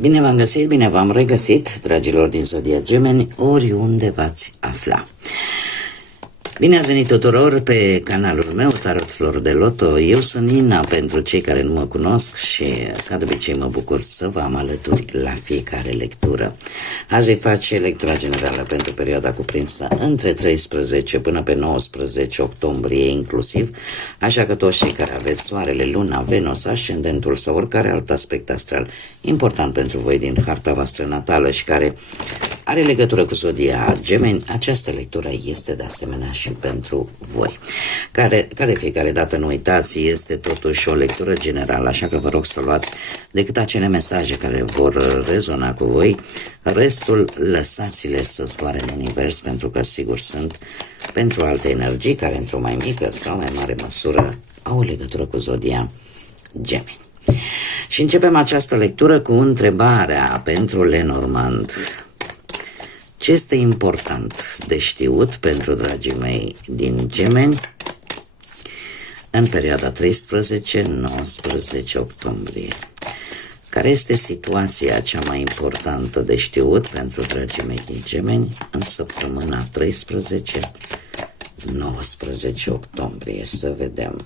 Bine v-am găsit, bine v-am regăsit, dragilor din Zodia Gemeni, oriunde v-ați afla. Bine ați venit tuturor pe canalul meu, Tarot Flor de Loto. Eu sunt Nina, pentru cei care nu mă cunosc, și ca de obicei mă bucur să vă am alături la fiecare lectură. Azi îi face lectura generală pentru perioada cuprinsă între 13 până pe 19 octombrie inclusiv, așa că toți cei care aveți Soarele, Luna, Venus, Ascendentul sau oricare alt aspect astral important pentru voi din harta voastră natală și care are legătură cu Zodia Gemeni, această lectură este de asemenea și pentru voi. Ca de fiecare dată, nu uitați, este totuși o lectură generală, așa că vă rog să luați decât acele mesaje care vor rezona cu voi. Restul lăsați-le să zboare în univers, pentru că sigur sunt pentru alte energii care într-o mai mică sau mai mare măsură au o legătură cu Zodia Gemeni. Și începem această lectură cu întrebarea pentru Lenormand. Ce este important de știut pentru dragii mei din Gemeni în perioada 13-19 octombrie? Care este situația cea mai importantă de știut pentru dragii mei din Gemeni în săptămâna 13-19 octombrie? Să vedem.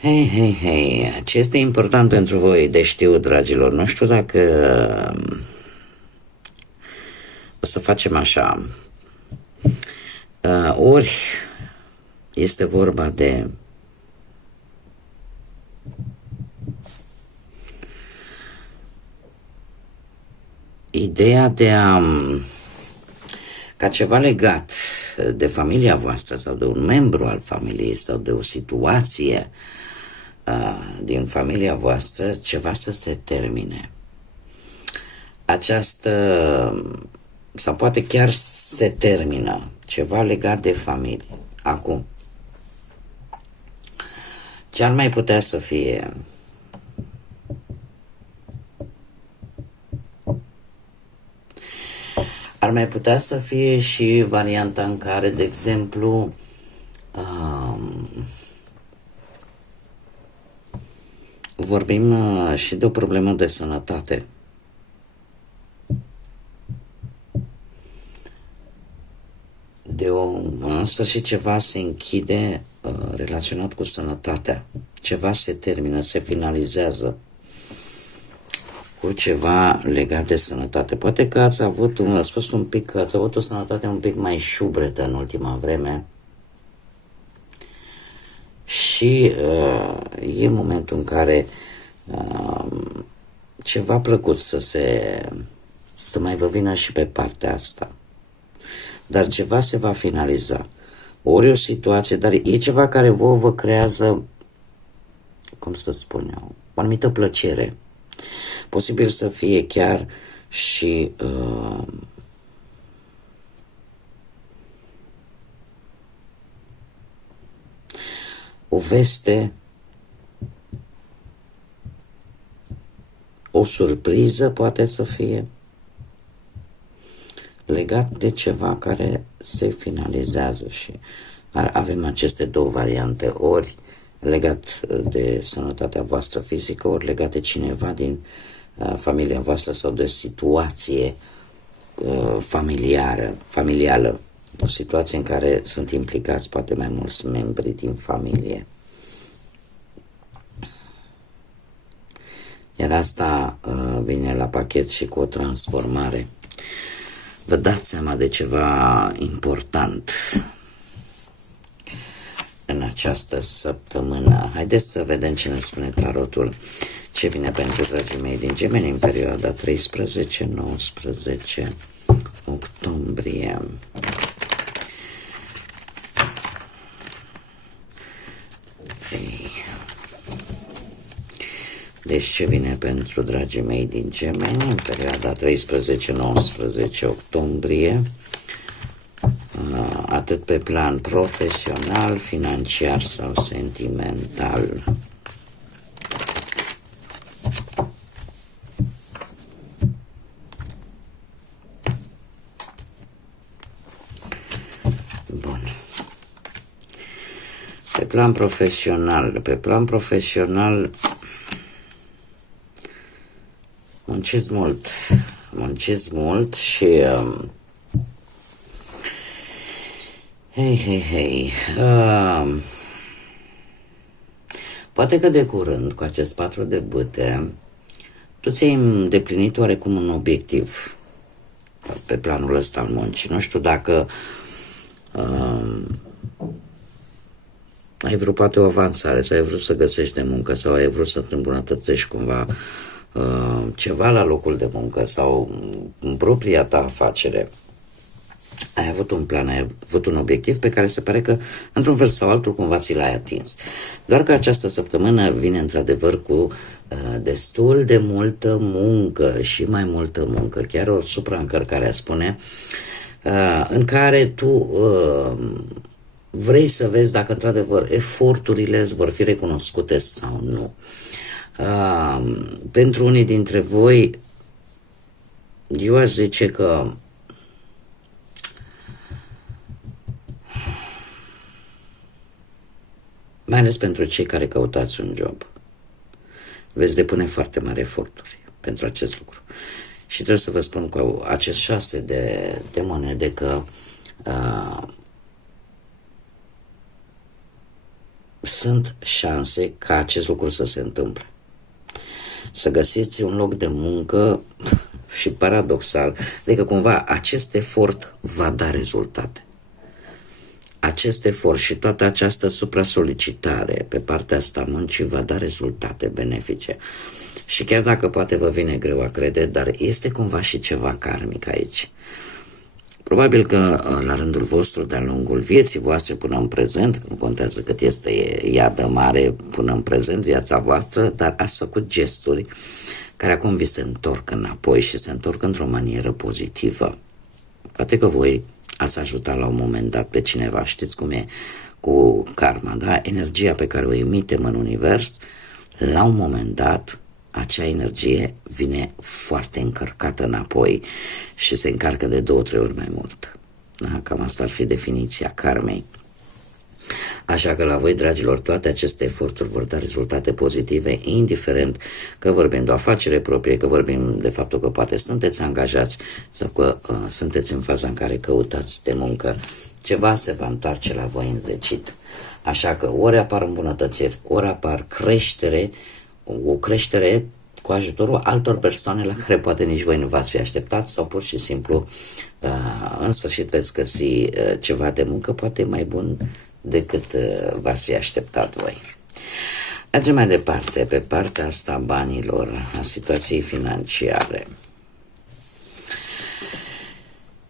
Hei, ce este important pentru voi de știut, dragilor? Nu știu dacă o să facem așa. Ori este vorba de ideea de ca ceva legat de familia voastră sau de un membru al familiei sau de o situație din familia voastră, ceva să se termine. Sau poate chiar se termină ceva legat de familie. Acum, ce ar mai putea să fie? Ar mai putea să fie și varianta în care, de exemplu, vorbim și de o problemă de sănătate. În sfârșit ceva se închide relaționat cu sănătatea. Ceva se termină, se finalizează cu ceva legat de sănătate. Poate că ați avut o sănătate un pic mai șubredă în ultima vreme și e momentul în care ceva plăcut să mai vă vină și pe partea asta. Dar ceva se va finaliza. Ori o situație, dar e ceva care vă creează, cum să spun eu, o anumită plăcere. Posibil să fie chiar și o veste, o surpriză poate să fie legat de ceva care se finalizează și avem aceste două variante, ori legat de sănătatea voastră fizică, ori legat de cineva din familia voastră sau de situație familială, o situație în care sunt implicați poate mai mulți membri din familie. Iar asta vine la pachet și cu o transformare. Vă dați seama de ceva important în această săptămână. Haideți să vedem ce ne spune tarotul, ce vine pentru dragii mei din Gemeni în perioada 13-19 octombrie. Deci ce vine pentru dragii mei din Gemeni în perioada 13-19 octombrie, atât pe plan profesional, financiar sau sentimental. plan profesional, muncesc mult și poate că de curând cu acest 4 de bâte tu ți-ai îndeplinit oarecum un obiectiv pe planul ăsta al muncii. Nu știu dacă ai vrut poate o avansare sau ai vrut să găsești de muncă sau ai vrut să te îmbunătățești cumva ceva la locul de muncă sau în propria ta afacere. Ai avut un plan, ai avut un obiectiv pe care se pare că într-un fel sau altul cumva ți l-ai atins. Doar că această săptămână vine într-adevăr cu destul de multă muncă și mai multă muncă, chiar o supraîncărcare, spune, în care tu vrei să vezi dacă într-adevăr eforturile îți vor fi recunoscute sau nu. Pentru unii dintre voi, eu aș zice că mai ales pentru cei care căutați un job, veți depune foarte mari eforturi pentru acest lucru. Și trebuie să vă spun cu acest 6 de monede că sunt șanse ca acest lucru să se întâmple. Să găsiți un loc de muncă și paradoxal, adică cumva acest efort va da rezultate. Acest efort și toată această supra-solicitare pe partea asta muncii va da rezultate benefice. Și chiar dacă poate vă vine greu a crede, dar este cumva și ceva karmic aici. Probabil că la rândul vostru, de-a lungul vieții voastre până în prezent, nu contează cât este ea de mare până în prezent viața voastră, dar ați făcut gesturi care acum vi se întorc înapoi și se întorc într-o manieră pozitivă. Poate că voi ați ajutat la un moment dat pe cineva, știți cum e cu karma, da? Energia pe care o emitem în univers, la un moment dat, acea energie vine foarte încărcată înapoi și se încarcă de 2-3 ori mai mult. Da? Cam asta ar fi definiția karmei. Așa că la voi, dragilor, toate aceste eforturi vor da rezultate pozitive, indiferent că vorbim de o afacere proprie, că vorbim de faptul că poate sunteți angajați sau că sunteți în faza în care căutați de muncă. Ceva se va întoarce la voi înzecit. Așa că ori apar îmbunătățiri, ori apar o creștere cu ajutorul altor persoane la care poate nici voi nu v-ați fi așteptat sau pur și simplu în sfârșit veți găsi ceva de muncă poate mai bun decât v-ați fi așteptat voi. Mergem mai departe pe partea asta a banilor, a situației financiare.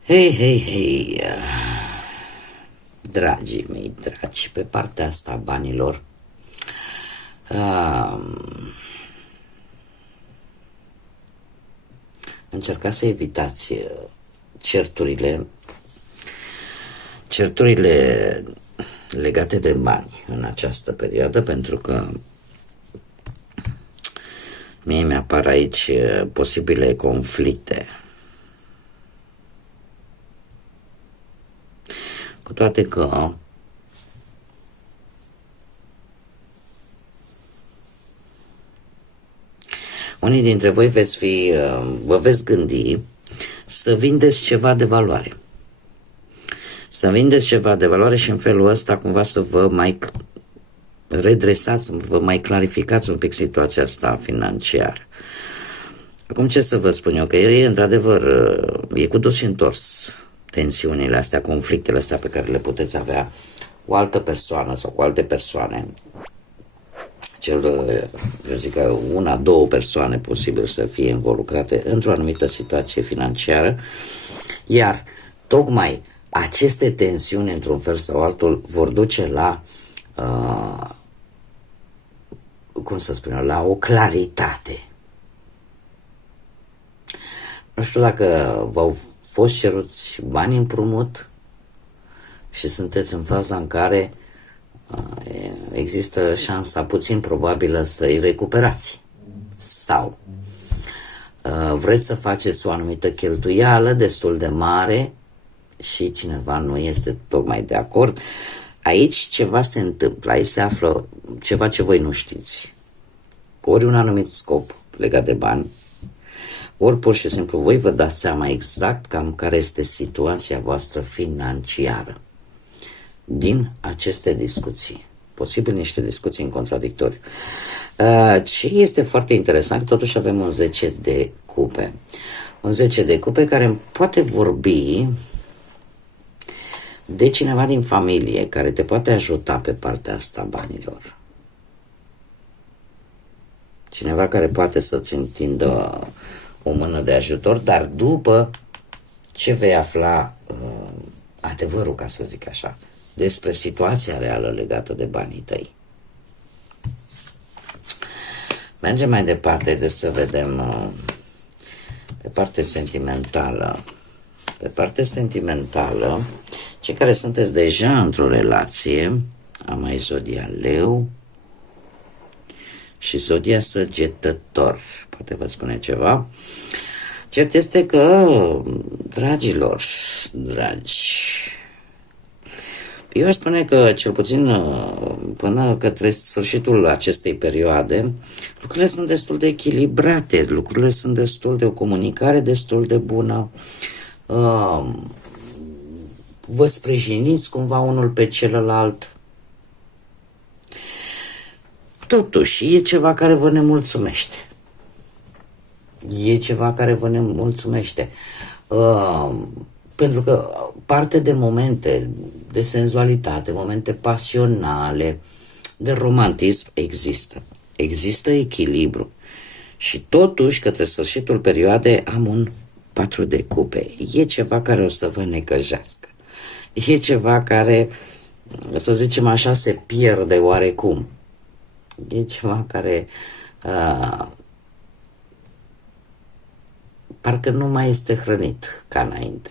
Hei, dragii mei dragi, pe partea asta a banilor, încercați să evitați certurile legate de bani în această perioadă, pentru că mie mi-apar aici posibile conflicte. Cu toate că unii dintre voi vă veți gândi să vindeți ceva de valoare. Să vindeți ceva de valoare și în felul ăsta cumva să vă mai redresați, să vă mai clarificați un pic situația asta financiară. Acum ce să vă spun eu? Că e într-adevăr, e cu dus și întors tensiunile astea, conflictele astea pe care le puteți avea cu o altă persoană sau cu alte persoane. Eu zic că 1-2 persoane posibil să fie involucrate într-o anumită situație financiară, iar tocmai aceste tensiuni, într-un fel sau altul, vor duce la, la o claritate. Nu știu dacă v-au fost ceruți bani împrumut și sunteți în faza în care există șansa puțin probabilă să-i recuperați. Sau vreți să faceți o anumită cheltuială destul de mare și cineva nu este tocmai de acord. Aici ceva se întâmplă, aici se află ceva ce voi nu știți. Ori un anumit scop legat de bani, ori pur și simplu voi vă dați seama exact cam care este situația voastră financiară din aceste discuții. Posibil niște discuții în contradictoriu. Ce este foarte interesant, totuși avem un 10 de cupe. Un 10 de cupe care poate vorbi de cineva din familie care te poate ajuta pe partea asta banilor. Cineva care poate să-ți întindă o mână de ajutor, dar după ce vei afla adevărul, ca să zic așa, despre situația reală legată de banii tăi. Mergem mai departe, de să vedem pe partea sentimentală. Pe partea sentimentală, cei care sunteți deja într-o relație, am mai zodia Leu și zodia Săgetător. Poate vă spune ceva. Cert este că, dragilor, dragi, eu aș spune că, cel puțin până către sfârșitul acestei perioade, lucrurile sunt destul de echilibrate, lucrurile sunt destul de o comunicare destul de bună, vă sprijiniți cumva unul pe celălalt. Totuși, e ceva care vă nemulțumește. E ceva care vă nemulțumește. Pentru că parte de momente de senzualitate, momente pasionale, de romantism există. Există echilibru. Și totuși, către sfârșitul perioadei, am un 4 de cupe. E ceva care o să vă necăjească. E ceva care, să zicem așa, se pierde oarecum. E ceva care parcă nu mai este hrănit ca înainte.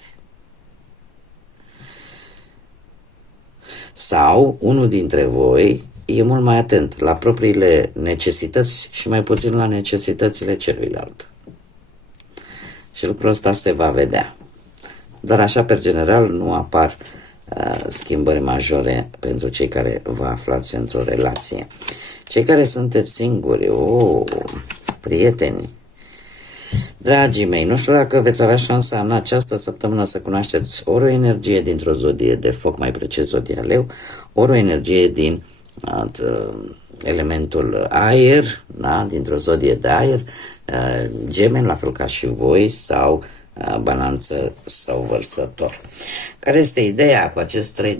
Sau unul dintre voi e mult mai atent la propriile necesități și mai puțin la necesitățile celuilalt. Și lucrul ăsta se va vedea. Dar așa, pe general, nu apar schimbări majore pentru cei care vă aflați într-o relație. Cei care sunteți singuri, prieteni, dragii mei, nu știu dacă veți avea șansa în această săptămână să cunoașteți ori o energie dintr-o zodie de foc, mai precis zodia Leu, ori o energie din elementul aer, da? Dintr-o zodie de aer, Gemeni, la fel ca și voi, sau Balanță sau Vărsător. Care este ideea cu acest 3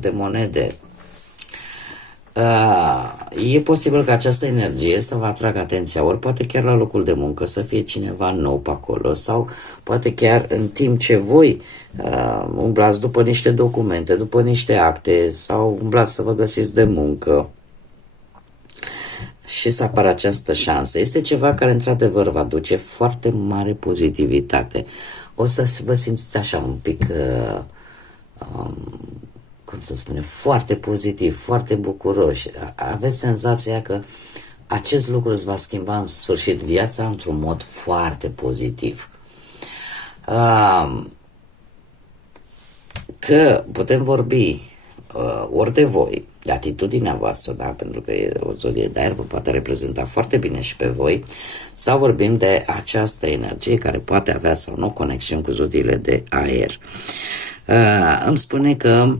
de monede? E posibil ca această energie să vă atragă atenția, ori poate chiar la locul de muncă să fie cineva nou pe acolo, sau poate chiar în timp ce voi umblați după niște documente, după niște acte, sau umblați să vă găsiți de muncă și să apară această șansă. Este ceva care într-adevăr va duce foarte mare pozitivitate. O să vă simțiți așa un pic cum să spune, foarte pozitiv, foarte bucuroși. Aveți senzația că acest lucru îți va schimba în sfârșit viața într-un mod foarte pozitiv. Că putem vorbi ori de voi, de atitudinea voastră, da? Pentru că e o zodie de aer, vă poate reprezenta foarte bine și pe voi, sau vorbim de această energie care poate avea sau nu conexiuni cu zodiile de aer. Îmi spune că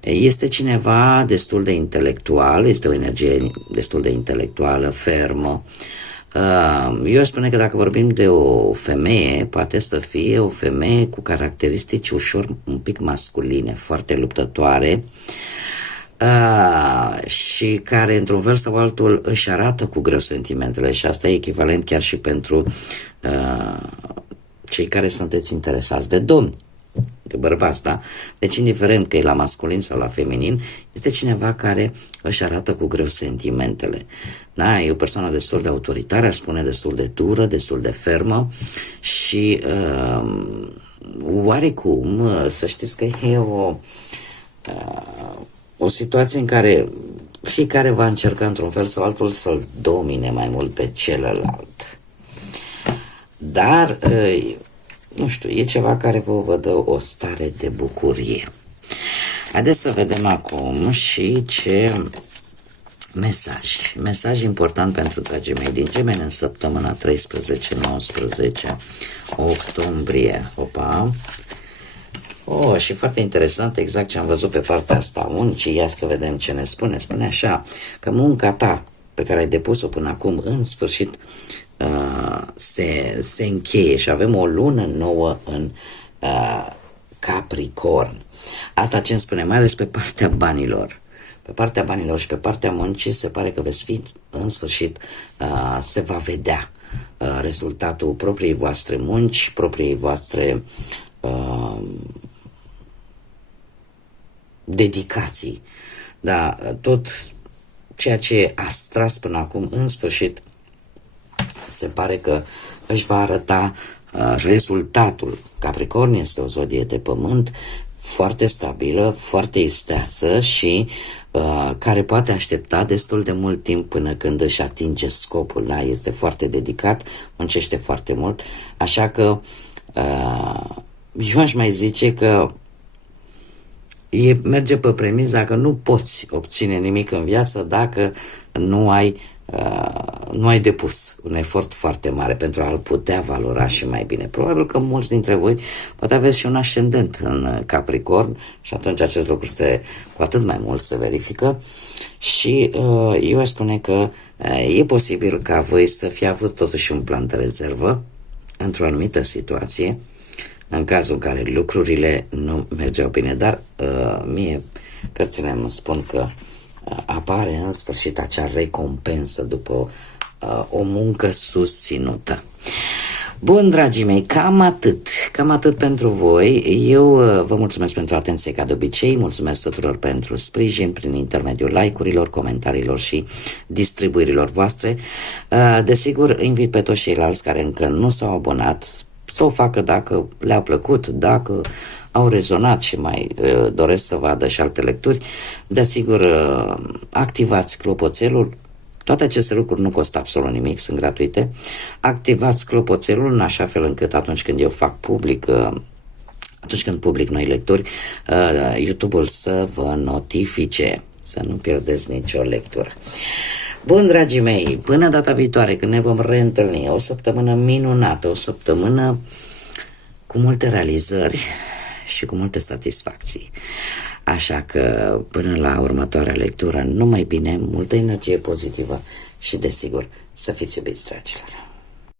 este cineva destul de intelectual, este o energie destul de intelectuală, fermă. Eu spune că dacă vorbim de o femeie, poate să fie o femeie cu caracteristici ușor un pic masculine, foarte luptătoare, și care într-un fel sau altul își arată cu greu sentimentele, și asta e echivalent chiar și pentru cei care sunteți interesați de domni, de bărbați, da? Deci, indiferent că e la masculin sau la feminin, este cineva care își arată cu greu sentimentele. Da? E o persoană destul de autoritară, aș spune destul de dură, destul de fermă și oarecum, să știți că e o situație în care fiecare va încerca într-un fel sau altul să-l domine mai mult pe celălalt. Dar nu știu, e ceva care vă dă o stare de bucurie. Haideți să vedem acum și ce mesaj important pentru dragii mei din Gemeni în săptămâna 13-19 octombrie. Opa! Și foarte interesant, exact ce am văzut pe partea asta muncii. Ia să vedem ce ne spune. Spune așa, că munca ta pe care ai depus-o până acum, în sfârșit se încheie și avem o lună nouă în Capricorn. Asta ce îmi spune, mai ales pe partea banilor. Pe partea banilor și pe partea muncii se pare că veți fi, în sfârșit, se va vedea rezultatul propriei voastre munci, propriei voastre dedicații. Da, tot ceea ce ați tras până acum, în sfârșit, se pare că își va arăta rezultatul. Capricorn este o zodie de pământ foarte stabilă, foarte isteață și care poate aștepta destul de mult timp până când își atinge scopul. Da? Este foarte dedicat, muncește foarte mult, așa că eu aș mai zice că merge pe premiza că nu poți obține nimic în viață dacă nu ai depus un efort foarte mare pentru a-l putea valora și mai bine. Probabil că mulți dintre voi poate aveți și un ascendent în Capricorn și atunci acest lucru cu atât mai mult se verifică și eu aș spune că e posibil ca voi să fi avut totuși un plan de rezervă într-o anumită situație în cazul în care lucrurile nu mergeau bine, dar mie cărțile îmi spun că apare în sfârșit acea recompensă după o muncă susținută. Bun, dragii mei, cam atât pentru voi. Eu vă mulțumesc pentru atenție ca de obicei, mulțumesc tuturor pentru sprijin prin intermediul like-urilor, comentariilor și distribuirilor voastre. Desigur, invit pe toți ceilalți care încă nu s-au abonat să o facă dacă le-a plăcut, dacă au rezonat și mai doresc să vadă și alte lecturi. Desigur, activați clopoțelul. Toate aceste lucruri nu costă absolut nimic, sunt gratuite. Activați clopoțelul în așa fel încât atunci când eu fac public, atunci când public noi lecturi, YouTube-ul să vă notifice, să nu pierdeți nicio lectură. Bun, dragii mei, până data viitoare când ne vom reîntâlni, o săptămână minunată, o săptămână cu multe realizări și cu multe satisfacții. Așa că până la următoarea lectură, numai bine, multă energie pozitivă și desigur să fiți iubiți, dragilor.